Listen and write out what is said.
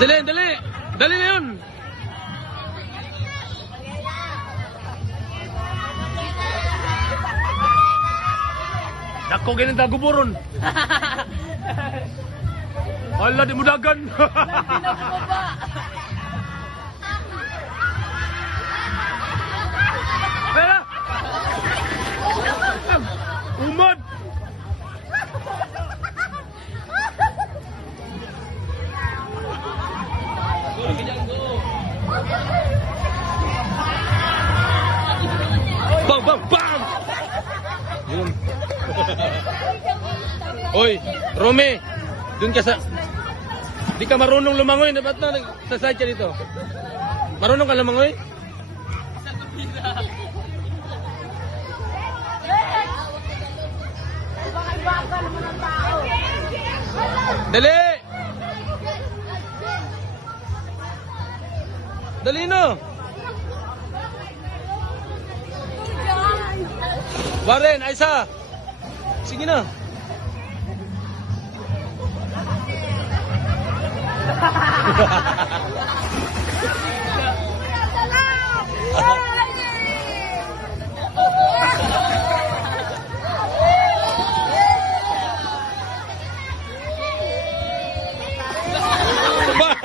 Dali, dali. Dali na yun. Dako ganun na guburon. Wala, di mo dagan. Pera! Umad! Bang, bang, bang! Yun. Oy, Rome, dun ka sa... Di ka marunong lumangoy, ba't na nagsaside ka dito? Marunong ka lumangoy? Dali! Dali no! Warren, Aisa! Sige na! Bang!